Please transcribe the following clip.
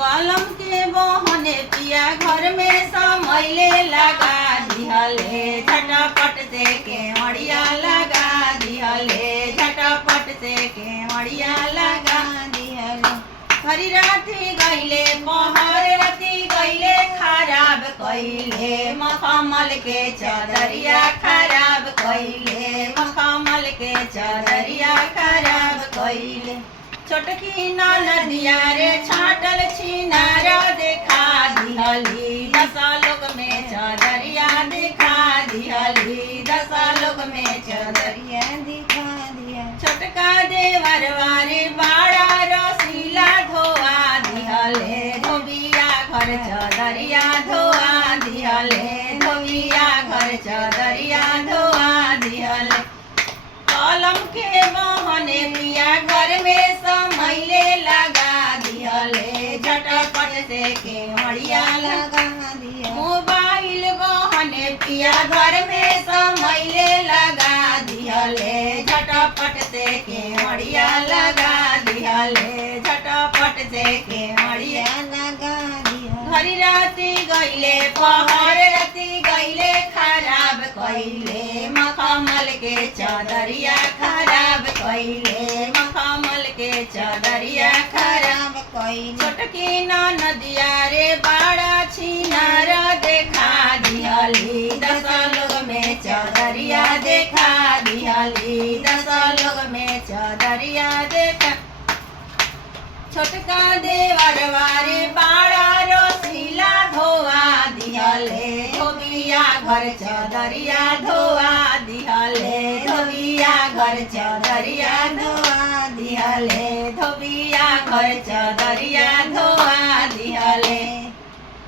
कलम के बहने पिया घर में समैले लगा दिहले झटपट से केवड़िया लगा दिहले झटपट से केवड़िया लगा दिहले। हरी राती गईले पहर राती गईले खराब कइले मखमल के चदरिया खराब कइले मखमल के चदरिया खराब कइले। छोटकी नदिया रे छाटल छिनारा देखा दिहली 10 लोग में चदरिया दिखा दिहली 10 लोग में चदरिया दिखा दिया। छोटका देवर वारे बाड़ा रसीला धोआ दिहले धोबिया घर चदरिया धोआ दिहले धोबिया घर चदरिया धोआ दिहले। कलम के बहने पिया घर में समैले लगा दिहले झटपट से केवड़िया लगा दिया। मोबाइल बहने पिया घर में समैले लगा दिहले झटपट से केवड़िया लगा दिहले झटपट से केवड़िया लगा दिया। हरी राती गईले पहर राती गईले खराब कइले मखमल के चदरिया खराब कइले मखमल के चदरिया खराब कइले। छोटकी नदिया रे बाड़ा छिनारा देखा दिहली 10 लोग में चदरिया देखा दिहली 10 लोग में चदरिया देखा। छोटका देवर वारे बाड़ा रसीला धोआ दिहले धोबिया घर चदरिया धोआ दिहले धोबिया घर चदरिया धोआ दिहले धोबिया घर चदरिया